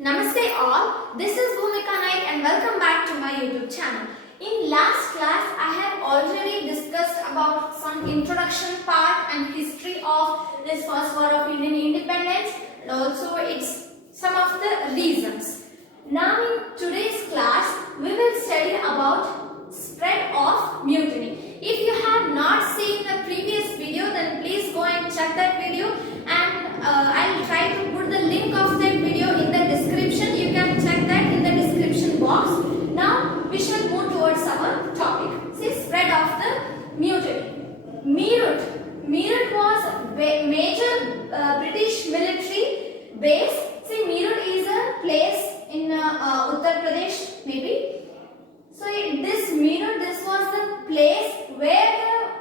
Namaste all, this is Bhumika Naik and welcome back to my YouTube channel. In last class, I have already discussed about some introduction part and history of this first war of Indian independence and also its some of the reasons. Now in today's class, we will study about spread of mutiny. If you have not seen the previous video, then please go and check that video and I will try to put the link of that video in the description. You can check that in the description box. Now we shall move towards our topic. See, spread of the mutiny. Meerut was a major British military base. See, Meerut is a place in Uttar Pradesh maybe. So this Meerut, this was the place where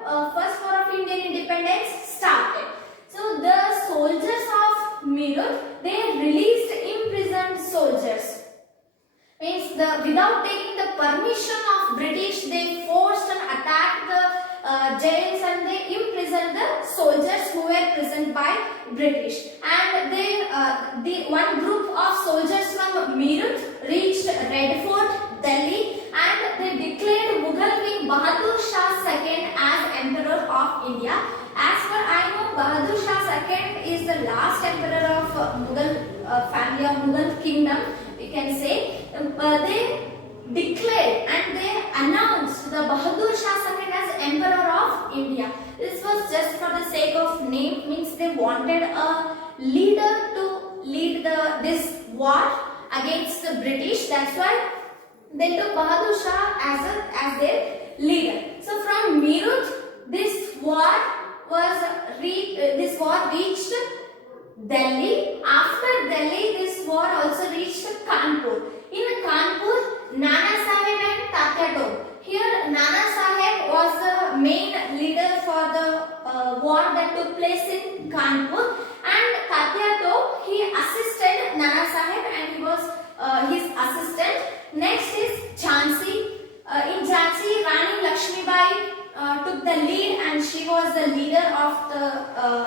the first war of Indian independence started. So the soldiers of Meerut, they released imprisoned soldiers. Means without taking the permission of British, they forced and attacked the jails and they imprisoned the soldiers who were prisoned by British. And the one group of soldiers from Meerut reached Red Fort, Delhi, and they declared Mughal King Bahadur Shah II as Emperor of India. As per I know, Bahadur Shah II is the last emperor of Mughal family of Mughal kingdom. We can say they declared and they announced the Bahadur Shah II as Emperor of India. This was just for the sake of name, means they wanted a leader to lead this war against the British. That's why they took Bahadur Shah as their leader. So from Meerut, this war reached Delhi. After Delhi, this war also reached Kanpur. In Kanpur, Nana Sahib and Tatya Tope. Here, Nana Sahib was the main leader for the war that took place in Kanpur, and Tatya Tope, he assisted Nana Sahib and he was his assistant. Next is Jhansi. In Jhansi, Rani Lakshmibai took the lead and she was the leader of the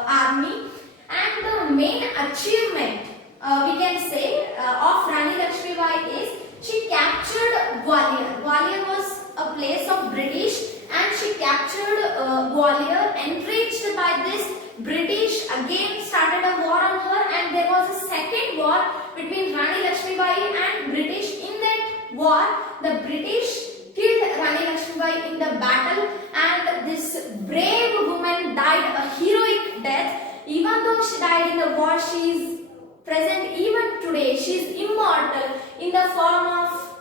army. And the main achievement we can say of Rani Lakshmibai is she captured Gwalior. Gwalior was a place of British and she captured Gwalior. Enraged by this, British again started a war on her and there was a second war between Rani Lakshmibai and British. In that war, the British killed Rani Lakshmibai in the battle and this brave woman died a heroic death. Even though she died in the war, she is present even today. She is immortal in the form of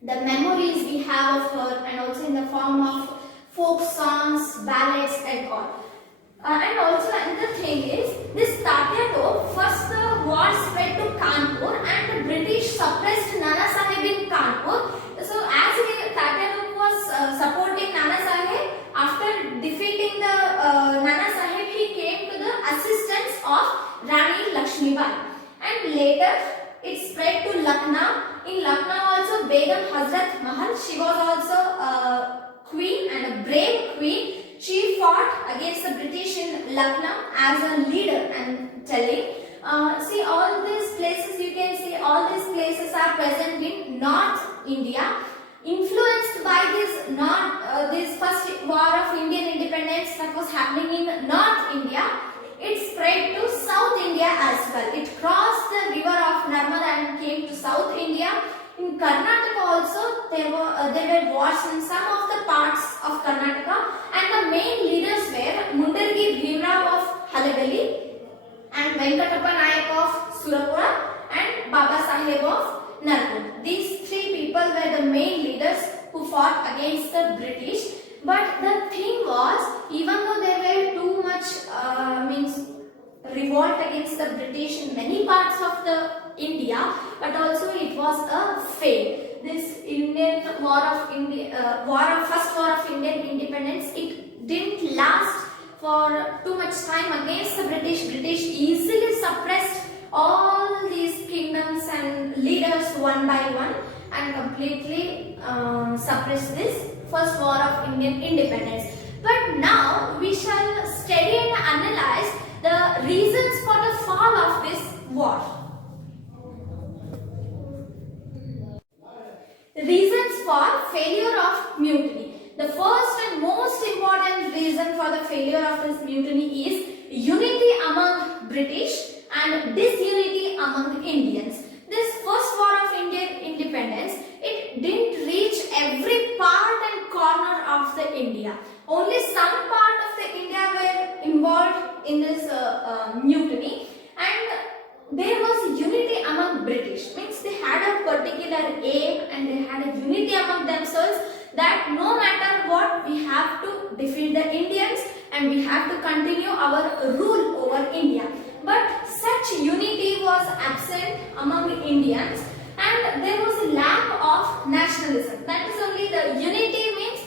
the memories we have of her and also in the form of folk songs, ballads and all. And also another thing is, this Tatya Tope, first the war spread to Kanpur and the British suppressed Nana Sahib in Kanpur. So as Tatya Tope was supporting Nana Sahib, after defeating the Nana Sahib, he came to the assistance of Rani Lakshmibai. And later it spread to Lucknow. In Lucknow also Begum Hazrat Mahal, she was also a queen and a brave queen. She fought against the British in Lucknow as a leader and telling. See, all these places, you can see all these places are present in North India. Influenced by this first war of Indian independence that was happening in North India, it spread to South India as well. It crossed the river of Narmada and came to South India. In Karnataka also there were wars in some of the parts of Karnataka, and the main leaders were Mundargi Bhimrao of Halagali and Venkatappa Nayak of Surapura and Baba Saheb of Nalgund. These three people were the main leaders who fought against the British. But the thing was, even though there were too much revolt against the British in many parts of the India, but also it was a fail. This Indian first war of Indian independence, it didn't last for too much time against the British. British easily suppressed all these kingdoms and leaders one by one and completely suppressed this first war of Indian independence. But now we shall study and analyze the reasons for the fall of this war. failure of mutiny. The first and most important reason for the failure of this mutiny is unity among British and disunity among Indians. This first war of Indian independence, it didn't reach every part and corner of the India. Only some part of the India were involved in this mutiny, and there was unity among British. Means they had a particular aim and they had a unity among themselves that no matter what, we have to defeat the Indians and we have to continue our rule over India. But such unity was absent among Indians, and there was a lack of nationalism. That is only the unity means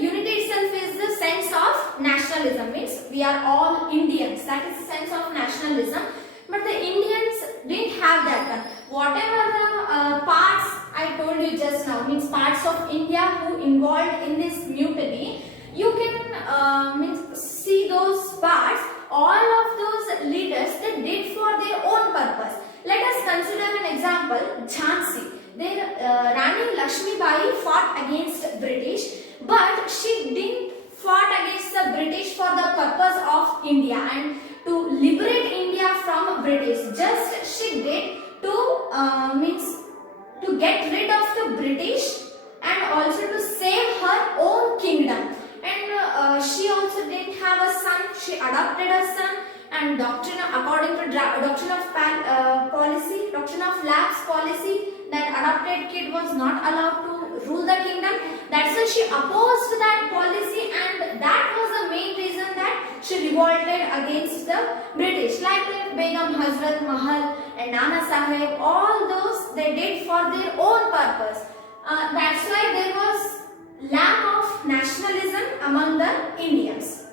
unity itself is the sense of nationalism, means we are all Indians. That is the sense of nationalism. But the Indians didn't have that one. Whatever the parts I told you just now, means parts of India who involved in this mutiny, you can means see those parts. All of those leaders, they did for their own purpose. Let us consider an example, Jhansi. Rani Lakshmi Bai fought against British, but she didn't fought against the British for the purpose of India and to liberate India from British. Just she did to means to get rid of the British and also to save her own kingdom. And she also didn't have a son. She adopted a son, and according to doctrine of policy, doctrine of lapse policy, that adopted kid was not allowed to rule the kingdom. That's why she opposed that policy, and that was the main reason that she revolted against the British. Like Begum Hazrat Mahal and Nana Sahib, all those they did for their own purpose. That's why there was lack of nationalism among the Indians.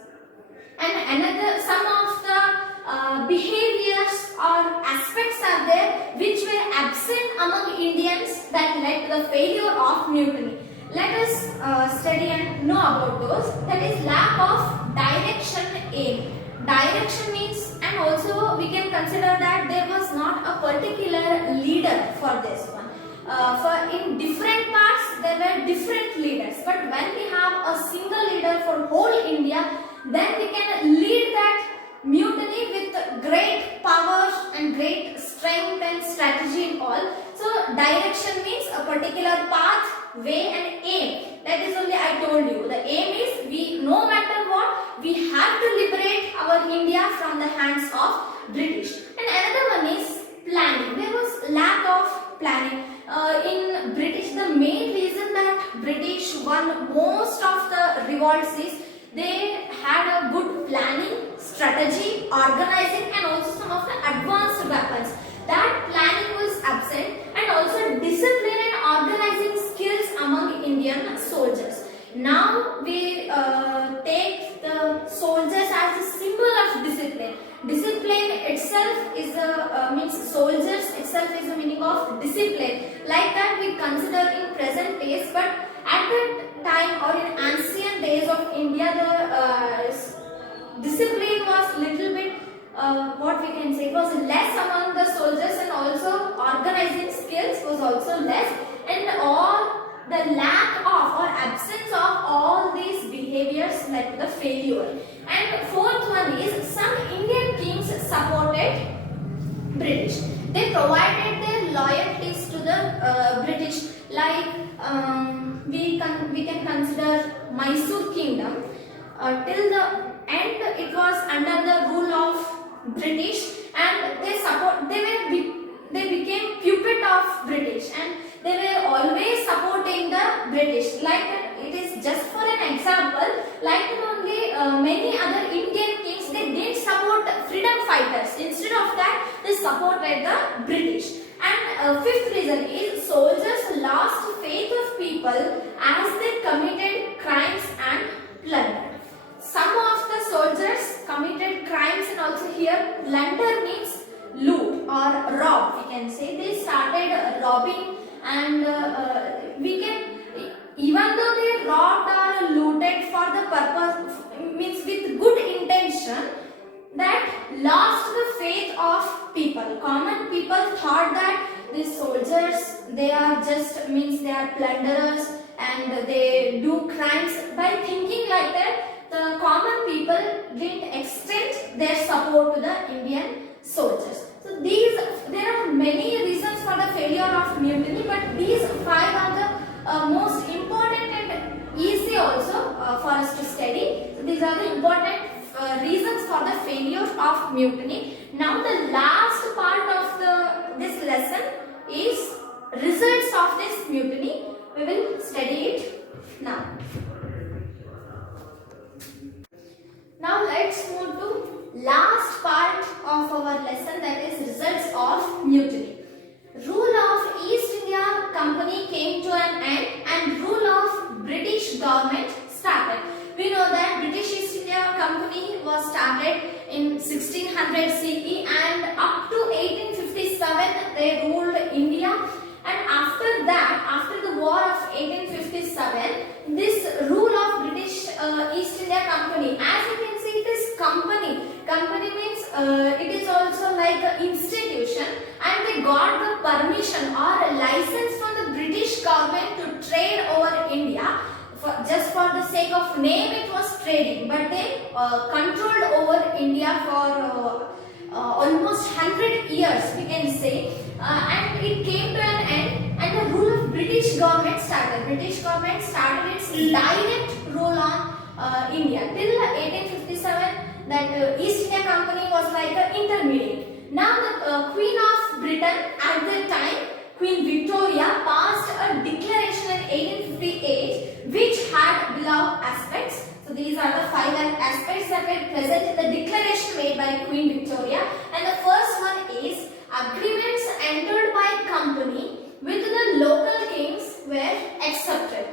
And some of the behaviors or aspects are there which were absent among Indians that led to the failure of mutiny. Let us study and know about those. That is lack of direction aim. Direction means, and also we can consider that there was not a particular leader for this one. For in different parts there were different leaders, but when we have a single leader for whole India, then we can lead that mutiny with great power and great strength and strategy and all. So direction means a particular path, way and aim. That is only I told you. The aim is we, no matter what, we have to liberate our India from the hands of British. And another one is planning. There was lack of planning. In British, the main reason that British won most of the revolts is they had a good planning, strategy, organizing, and also some of the advanced weapons. That planning was absent, and also discipline and organizing skills among Indian soldiers. Now we take the soldiers as a symbol of discipline. Discipline itself is a means soldiers itself is the meaning of discipline. Like that we consider in present days, but at that time or in ancient days of India, the discipline was little bit what we can say, it was less among the soldiers, and also organizing skills was also less, and all the lack of or absence of all these behaviors led to the failure. And fourth one is some Indian kings supported British. They provided their loyalties to the British. Like we can consider Mysore kingdom. Till the end, it was under the rule of British, and they became puppet of British, and they were always supporting the British. Like it is just for an example, like only many other Indian kings, they didn't support freedom fighters. Instead of that, they supported the British. And fifth reason is soldiers lost faith of people as they committed crimes and plunder. Some of the soldiers committed crimes, and also here plunder means loot or rob, we can say. They started robbing, and we can, even though they robbed or looted for the purpose, means with good intention, that lost the faith of people. Common people thought that the these soldiers, they are just means they are plunderers and they do crimes. By thinking like that, the common people didn't extend their support to the Indian soldiers. So there are many reasons for the failure of mutiny, but these five are the most important and easy also for us to study. So these are the important reasons for the failure of mutiny. Now the last part of this lesson is results of this mutiny. We will study it now. Now let's move to last part of our lesson, that is results of mutiny. Rule of East India Company came to an end and rule of British government started. We know that British East India Company was started in 1600 CE and up to 1857 they ruled India, and after that, after the war of 1857, this rule of British East India Company, as you can see, it is company. Company means it is also like an institution, and they got the permission or a license from the British government to trade over India. Just for the sake of name, it was trading, but they controlled over India for almost 100 years, we can say, and it came to an end, and the rule of British government started. British government started its direct rule on India till 1857. That East India Company was like an intermediate. Now the Queen of Britain at that time, Queen Victoria, passed a declaration in 1858 which had below aspects. So these are the five aspects that were present in the declaration made by Queen Victoria, and the first one is agreements entered by company with the local kings were accepted.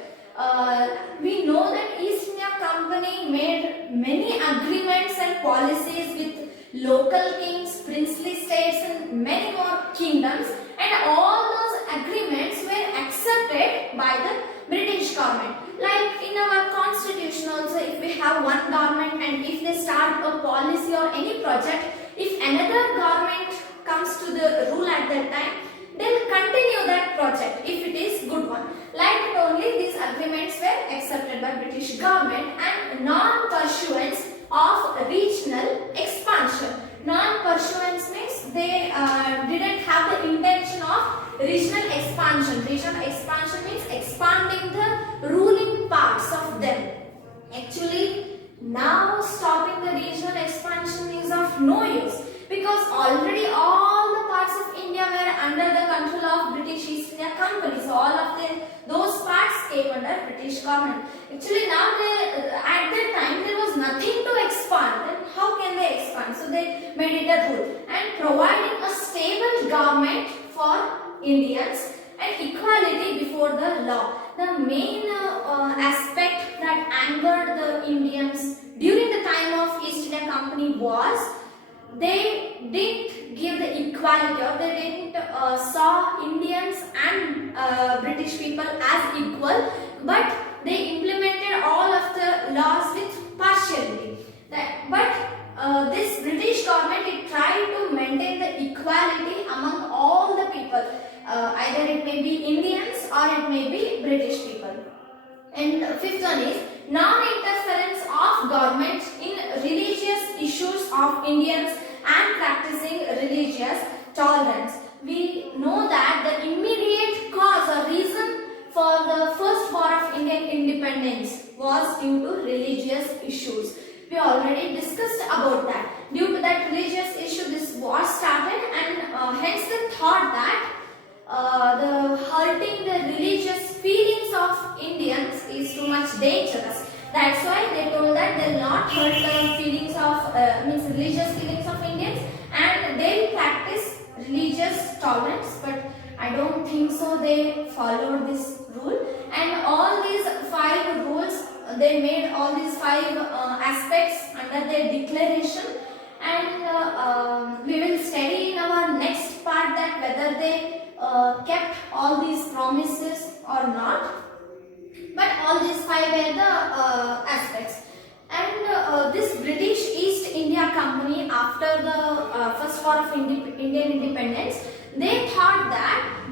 We know that East India Company made many agreements and policies with local kings, princely states and many more kingdoms, and all those agreements were accepted by the British government. Like in our constitution also, if we have one government and if they start a policy or any project, if another government comes to the rule at that time, they'll continue that project if it is good one. Like it only, these agreements were accepted by British government, and non-pursuance of regional expansion. Non-pursuance means they didn't have the intention of regional expansion. Regional expansion means expanding the ruling parts of them. Actually, now stopping the regional expansion is of no use, because already all the parts of India were under the control of British East India Company. So all of those parts came under British government. Actually now at that time there was nothing to expand. Then how can they expand? So they made it a rule, and providing a stable government for Indians and equality before the law. The main aspect that angered the Indians during the time of East India Company was they didn't give the equality, or they didn't saw Indians and British people as equal, but they implemented all of the laws with partiality. This British government, it tried to maintain the equality among all the people. Either it may be Indians or it may be British people. And fifth one is non-interference of government in religious issues of Indians and practicing religious tolerance. We know that the immediate cause or reason for the first war of Indian independence was due to religious issues. We already discussed about that. Due to that religious issue, this war started, and hence they thought that the hurting the religious feelings of Indians is too much dangerous. That's why they told that they will not hurt the feelings of religious feelings of Indians, and they practice religious tolerance. But I don't think so they followed this rule. And all these five rules, they made all these five aspects under their declaration, and we will study in our next part that whether they kept all these promises or not. But all these five were the aspects. And this British East India Company, after the first war of Indian independence, they thought that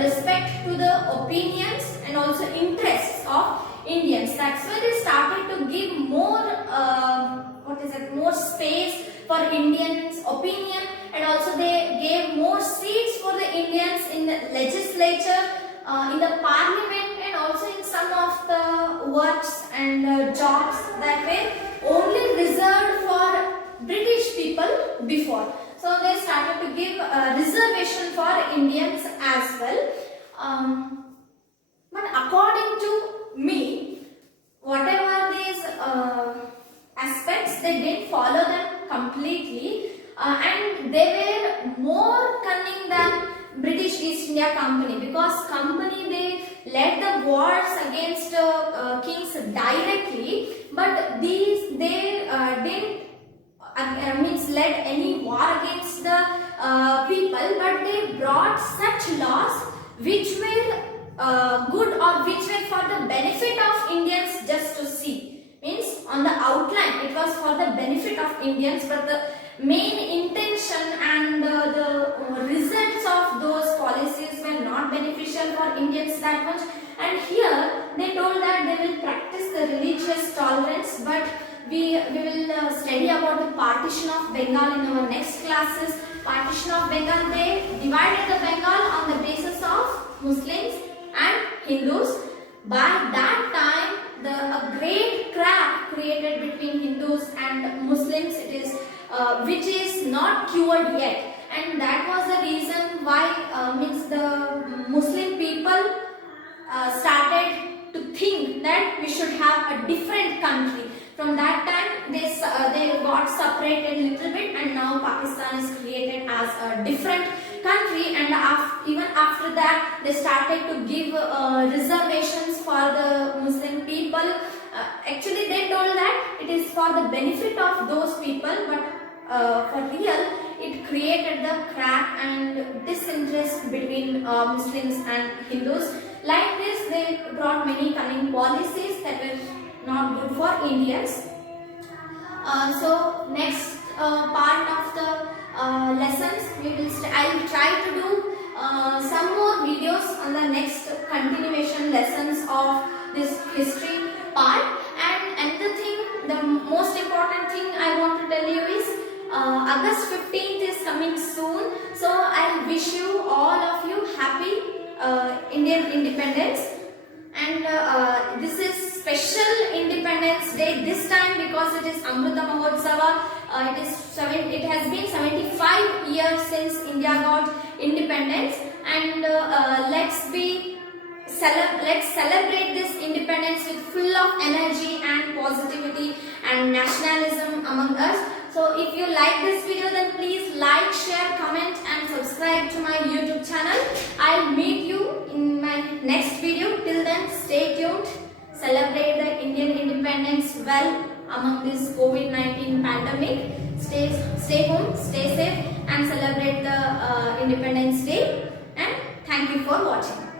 respect to the opinions and also interests of Indians. That's why they started to give more more space for Indians' opinion, and also they gave more seats for the Indians in the legislature, in the parliament, and also in some of the works and jobs that were only reserved for British people before. So they started to give reservation for Indians as well. But according to me, whatever these aspects, they didn't follow them completely, and they were more cunning than British East India Company, because company they led the wars against kings directly, but these they didn't led any war against the people, but they brought such laws which were good, or which were for the benefit of Indians just to see. Means on the outline it was for the benefit of Indians, but the main intention and the results of those policies were not beneficial for Indians that much. And here they told that they will practice the religious tolerance, but we will study about the partition of Bengal in our next classes. Partition of Bengal, they divided the Bengal on the basis of Muslims and Hindus. By that time, a great crack created between Hindus and Muslims, which is not cured yet, and that was the reason why the Muslim people started to think that we should have a different country. From that time, they got separated a little bit, and now Pakistan is created as a different country. And even after that, they started to give reservations for the Muslim people. Actually, they told that it is for the benefit of those people, but for real, it created the crack and disinterest between Muslims and Hindus. Like this, they brought many cunning policies that were not good for Indians. So next part of the lessons, I will try to do some more videos on the next continuation lessons of this history part. And another thing, the most important thing I want to tell you is August 15th is coming soon. So I wish you all of you happy Indian independence. And this is special Independence Day this time because it is Amrita Mahotsava. It has been 75 years since India got independence, and let's celebrate this independence with full of energy and positivity and nationalism among us. So if you like this video, then please like, share, comment and subscribe to my YouTube channel. I'll meet you in my next video. Till then, stay tuned. Celebrate the Indian independence well among this COVID-19 pandemic. Stay home, stay safe and celebrate the Independence Day. And thank you for watching.